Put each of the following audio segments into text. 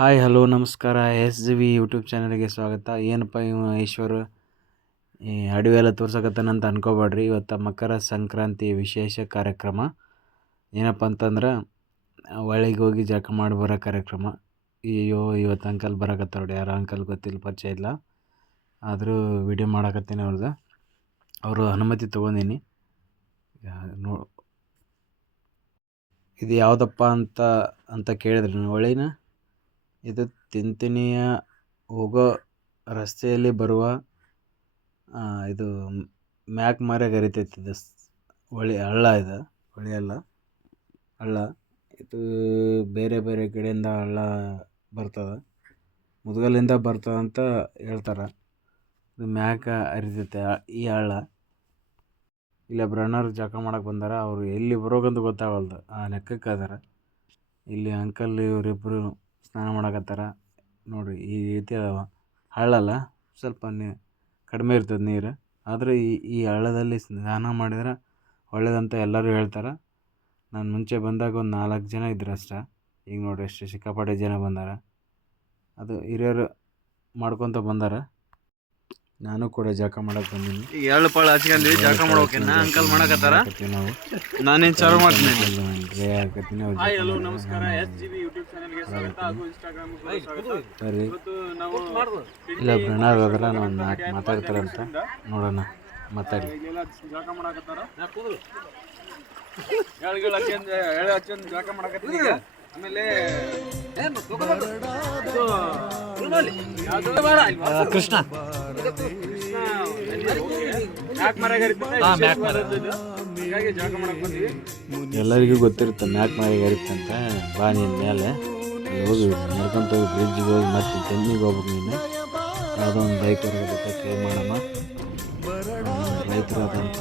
Hi hello ನಮಸ್ಕಾರ. S G V YouTube ಚಾನಲ್ಗೆ ಸ್ವಾಗತ. ಏನಪ್ಪ ಇವ ಈಶ್ವರ್ ಈ ಅಡವಿ ಎಲ್ಲ ತೋರ್ಸಕತ್ತಾನಂತ ಅನ್ಕೋಬೇಡ್ರಿ. ಇವತ್ತು ಮಕರ ಸಂಕ್ರಾಂತಿ ವಿಶೇಷ ಕಾರ್ಯಕ್ರಮ. ಏನಪ್ಪ ಅಂತಂದ್ರೆ ಹೊಳಿಗೆ ಹೋಗಿ ಜಳಕ ಮಾಡಿ ಬರೋ ಕಾರ್ಯಕ್ರಮ. ಅಯ್ಯೋ ಇವತ್ತು ಅಂಕಲ್ ಬರಕತ್ತಾರ ನೋಡಿ. ಯಾರು ಅಂಕಲ್ ಗೊತ್ತಿಲ್ಲ, ಪರಿಚಯ ಇಲ್ಲ, ಆದರೂ ವಿಡಿಯೋ ಮಾಡಕತ್ತೀನಿ ಅವ್ರದ್ದು. ಅವರು ಅನುಮತಿ ತೊಗೊಂಡಿನಿ. ನೋ ಇದು ಯಾವುದಪ್ಪ ಅಂತ ಕೇಳಿದ್ರಿ ಹೊಳಿನ. ಇದು ತಿಂತಿಣಿಯ ಹೋಗೋ ರಸ್ತೆಯಲ್ಲಿ ಬರುವ ಇದು ಮ್ಯಾಕ್ ಮಾರ್ಯಾಗ ಹರಿತೈತಿ. ಇದು ಹೊಳಿ ಹಳ್ಳ. ಇದು ಹೊಳಿ ಅಲ್ಲ, ಹಳ್ಳ. ಇದು ಬೇರೆ ಬೇರೆ ಕಡೆಯಿಂದ ಹಳ್ಳ ಬರ್ತದೆ, ಮುದ್ಗಲ್ಲಿಂದ ಬರ್ತದಂತ ಹೇಳ್ತಾರೆ. ಇದು ಮ್ಯಾಕ ಹರಿತೈತೆ ಈ ಹಳ್ಳ. ಇಲ್ಲ ಬ್ರಣ್ಣರು ಜಳಕ ಮಾಡಕ್ಕೆ ಬಂದಾರ. ಅವರು ಎಲ್ಲಿ ಬರೋಗಂತ ಗೊತ್ತಾಗಲ್ದು, ಆ ಲೆಕ್ಕಕ್ಕೆ ಅದಾರ. ಇಲ್ಲಿ ಅಂಕಲ್ ಇವರಿಬ್ಬರು ಸ್ನಾನ ಮಾಡಕತ್ತಾರ ನೋಡ್ರಿ. ಈ ರೀತಿ ಅದಾವ. ಹಳ್ಳಲ್ಲ, ಸ್ವಲ್ಪ ಕಡಿಮೆ ಇರ್ತದೆ ನೀರು, ಆದರೆ ಈ ಹಳ್ಳದಲ್ಲಿ ಸ್ನಾನ ಮಾಡಿದ್ರೆ ಒಳ್ಳೇದಂತ ಎಲ್ಲರೂ ಹೇಳ್ತಾರೆ. ನಾನು ಮುಂಚೆ ಬಂದಾಗ ಒಂದು 4 ಜನ ಇದ್ರು ಅಷ್ಟೇ. ಈಗ ನೋಡ್ರಿ ಎಷ್ಟು ಸಿಕ್ಕಾಪಟ್ಟೆ ಜನ ಬಂದಾರ. ಅದು ಹಿರಿಯರು ಮಾಡ್ಕೊತ ಬಂದಾರ. ನಾನು ಕೂಡ ಜಳಕ ಮಾಡಕ್ಕೆ ಬಂದೀನಿ. ಈಗ ಎಳ್ಳು ಪಳ್ಳ ಹಚ್ಕೊಂಡ್ವಿ, ಜಳಕ ಮಾಡ್ಬೇಕೇನ ಅಂಕಲ್ ಮಾಡಕತ್ತಾರ. ನಾನೇನು ಚಾಲು ಮಾಡ್ತೀನಿ. ಹಲೋ ನಮಸ್ಕಾರ. SGV ಯೂಟ್ಯೂಬ್ ಚಾನೆಲ್ಗೆ ಸ್ವಾಗತ ಹಾಗೂ ಇನ್ಸ್ಟಾಗ್ರಾಮ್ಗೆ ಸ್ವಾಗತ. ಸರಿ, ಇವತ್ತು ನಾವು ಇಲ್ಲ ಬ್ರಣ್ಣರ್ ಹೋದ್ರೆ ನಾವು ಮಾತಾಡ್ತಾರಂತ ನೋಡೋಣ. ಮಾತಾಡಿ. ಇಲ್ಲೆಲ್ಲ ಜಳಕ ಮಾಡಕತ್ತಾರ. ಎಳ್ಳು ಹಚ್ಕೊಂಡ್ ಜಳಕ ಮಾಡಕತ್ತೀನಿ ಈಗ. ಆಮೇಲೆ ಕೃಷ್ಣ ಎಲ್ಲರಿಗೂ ಗೊತ್ತಿರುತ್ತೆ ಮ್ಯಾಕ್ ಮಾರಿಗೆ ಹರಿತಂತ. ಬಾ ನೀನು ಮೇಲೆ ಅಲ್ಲಿ ಹೋಗಿ ನಡ್ಕೊಂತ ಹೋಗಿ ಬ್ರಿಡ್ಜಿಗೆ ಹೋಗಿ ಮತ್ತೆ ತೆನ್ನಿಗೆ ಹೋಗ್ಬೇಕು. ನೀನು ಯಾವುದೋ ಒಂದು ಬೈಕ್ ಜೊತೆ ಕೈ ಮಾಡಮ್ಮ. ರೈತರಾದಂಥ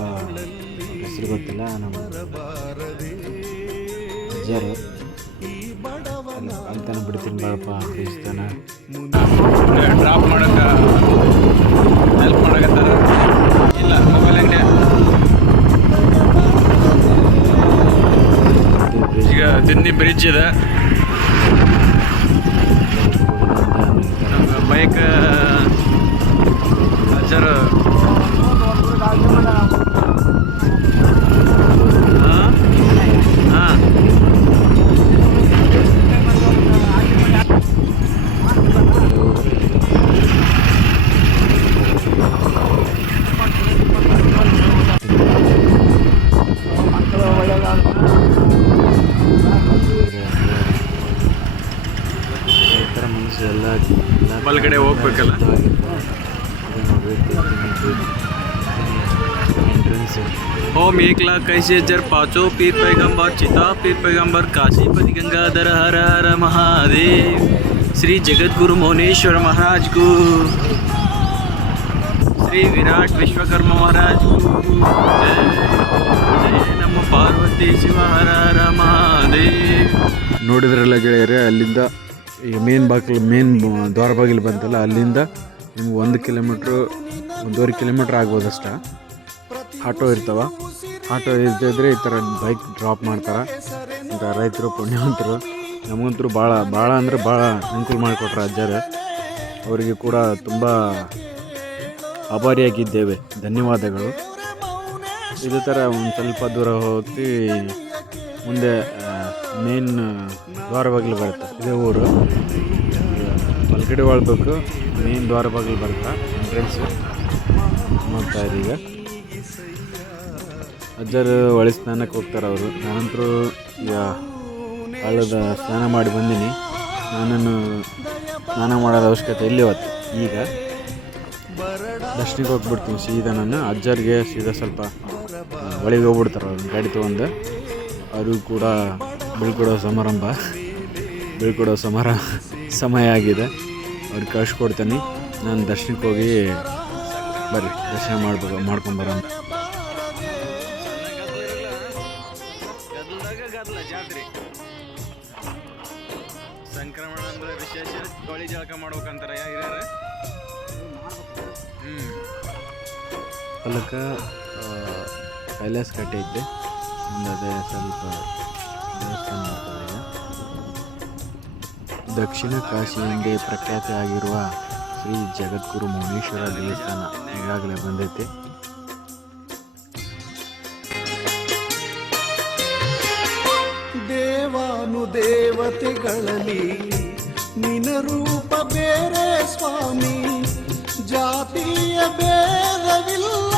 ಹೆಸರು ಗೊತ್ತಿಲ್ಲ, ನಮ್ಮ ಅಜ್ಜರು ಅಂತಾನೆ ಬಿಡ್ತೀನಿ ಬಾಳಪ್ಪ ದೇವಸ್ಥಾನ ಡ್ರಾಪ್ ಮಾಡಕ್ಕೆ ಹೆಲ್ಪ್ ಮಾಡಕತ್ತಾರ. ಇಲ್ಲ ಮೊಬೈಲ್ ಅಂಗಡಿ ಈಗ ತಿಂದಿ ಬ್ರಿಡ್ಜ್ ಇದೆ. ಬೈಕ್ ಅಜ್ಜರು ರೈತರ ಮನಸ್ಸು ಎಲ್ಲ ಬಲ್ಗಡೆ ಹೋಗ್ಬೇಕಲ್ಲ. ಎಂಟ್ರೆನ್ಸ್ ओम 1,81,000 पाँचों पीर पैगंबर चिता पीर पैगंबर काशीपति गंगाधर हर हर महादेव श्री जगत गुरु मौनेश्वर महाराज को श्री विराट विश्वकर्मा महाराज को जय नम पार्वती शिव हर हर महादेव. ನೋಡಿದ್ರಲ್ಲ ಗೆಳೆಯರೆ, ಅಲ್ಲಿಂದ ಈಗ ಮೇನ್ ದ್ವಾರ ಬಾಗಿಲು ಬಂತಲ್ಲ, ಅಲ್ಲಿಂದ ನಿಮ್ಗೆ 1 ಕಿಲೋಮೀಟ್ರು 1.5 ಕಿಲೋಮೀಟ್ರ್ ಆಗ್ಬೋದು ಅಷ್ಟೇ. ಆಟೋ ಇರ್ತಾವೆ. ಆಟೋ ಇರ್ತಿದ್ರೆ ಈ ಥರ ಬೈಕ್ ಡ್ರಾಪ್ ಮಾಡ್ತಾರೆ. ಇಂಥ ರೈತರು ಪುಣ್ಯವಂತರು. ನಮಗಂತರೂ ಭಾಳ ಅಂದರೆ ಭಾಳ ಅನುಕೂಲ ಮಾಡಿಕೊಟ್ರು ಅಜ್ಜರು. ಅವರಿಗೆ ಕೂಡ ತುಂಬ ಆಭಾರಿಯಾಗಿದ್ದೇವೆ, ಧನ್ಯವಾದಗಳು. ಇದೇ ಥರ ಒಂದು ಸ್ವಲ್ಪ ದೂರ ಹೋಗಿ ಮುಂದೆ ಮೇನ್ ದ್ವಾರ ಬಾಗಿಲು ಬರುತ್ತೆ. ಇದೇ ಊರು. ಬಲ್ಗಡೆ ಒಳಬೇಕು, ಮೇನ್ ದ್ವಾರ ಬಾಗಿಲು ಬರುತ್ತೆ, ಎಂಟ್ರೆನ್ಸು ನೋಡ್ತಾ ಇದ್ದೀವಿ. ಈಗ ಅಜ್ಜರು ಹೊಳೆ ಸ್ನಾನಕ್ಕೆ ಹೋಗ್ತಾರೆ ಅವರು. ನಾನಂತರೂ ಈಗ ಹಳ್ಳದ ಸ್ನಾನ ಮಾಡಿ ಬಂದೀನಿ. ನಾನು ಸ್ನಾನ ಮಾಡೋದ ಅವಶ್ಯಕತೆ ಇಲ್ಲ ಇವತ್ತು. ಈಗ ದರ್ಶನಕ್ಕೆ ಹೋಗ್ಬಿಡ್ತೀನಿ ಸೀದಾ. ನಾನು ಅಜ್ಜರಿಗೆ ಸೀದಾ ಸ್ವಲ್ಪ ಹೊಳಿಗೆ ಹೋಗ್ಬಿಡ್ತಾರೆ ಅವ್ರು ಗಾಡಿ ತೊಗೊಂಡು. ಅವ್ರಿಗೂ ಕೂಡ ಬೀಳ್ಕೊಡೋ ಸಮಯ ಆಗಿದೆ. ಅವ್ರಿಗೆ ಕಳಿಸ್ಕೊಡ್ತೀನಿ. ನಾನು ದರ್ಶನಕ್ಕೆ ಹೋಗಿ ಬರ್ರಿ ದರ್ಶನ ಮಾಡ್ಕೊಂಬರೋಣ. ಜಾತ್ರೆ ಸಂಕ್ರಮಣ ಅಂದ್ರೆ ವಿಶೇಷ ಕೋಳಿ ಜಳಕ ಮಾಡ್ಬೇಕಂತಾರ ಹಿರಿಯರು. ಹೊಲಕ್ಕೆ ಕೈಲಾಸ ಕಟ್ಟೆ ಐತೆ. ಮುಂದೆ ಸ್ವಲ್ಪ ದೇವಸ್ಥಾನ ಮಾಡ್ತಾರೆ. ದಕ್ಷಿಣ ಕಾಶಿ ಎಂದೇ ಪ್ರಖ್ಯಾತಿಯಾಗಿರುವ ಶ್ರೀ ಜಗದ್ಗುರು ಮೌನೇಶ್ವರ ದೇವಸ್ಥಾನ ಈಗಾಗಲೇ ಬಂದೈತಿ. ದೇವಾನು ದೇವತೆಗಳಲ್ಲಿ ನಿನ ರೂಪ ಬೇರೆ ಸ್ವಾಮಿ, ಜಾತಿಯ ಭೇದವಿಲ್ಲ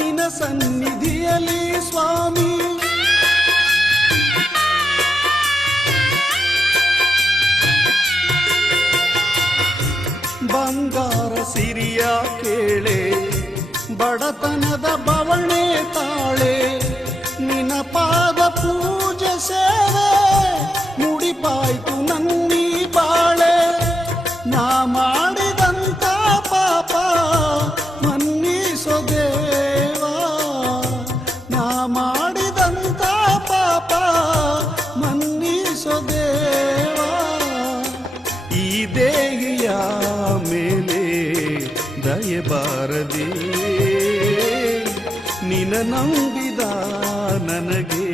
ನಿನ ಸನ್ನಿಧಿಯಲ್ಲಿ ಸ್ವಾಮಿ. ಬಂಗಾರ ಸಿರಿಯ ಕೇಳೆ, ಬಡತನದ ಬವಣೆ ತಾಳೆ, ನಿನ ಪಾದ ಪೂಜೆ ಸೇವೆ ಮುಡಿಪಾಯ್ತು ನನ್ನಿ ಬಾಳೆ. ನಾ ಮಾಡಿದಂತ ಪಾಪ ಮನ್ನಿಸೋ ದೇವಾ, ನಾ ಮಾಡಿದಂತ ಪಾಪ ಮನ್ನಿಸೋ ದೇವಾ. ಈ ದೇಹಿಯ ಮೇಲೆ ದಯಬಾರದೆ, ನಿನ ನಂಬಿದ ನನಗೆ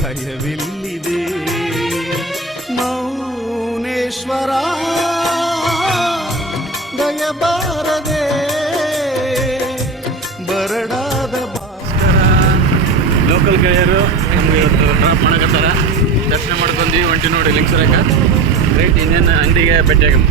ಭಯವಿಲ್ಲಿದೆ. ಮೌನೇಶ್ವರ ದಯಬಾರದೆ, ಬರಡಾದ ಲೋಕಲ್ ಗೆಳೆಯರು ನಮ್ಗೆ ಇವತ್ತು ಡ್ರಾಪ್ ಮಾಡಕತ್ತಾರ. ದರ್ಶನ ಮಾಡ್ಕೊಂಡ್ವಿ, ಒಂಟಿ ನೋಡಿ ಲಿಂಗ್ಸರಕ ರೈಟ್ ಇನ್ನೇನು ಅಂಗಡಿಗೆ ಭೇಟಿಯಾಗಮ್ಮ.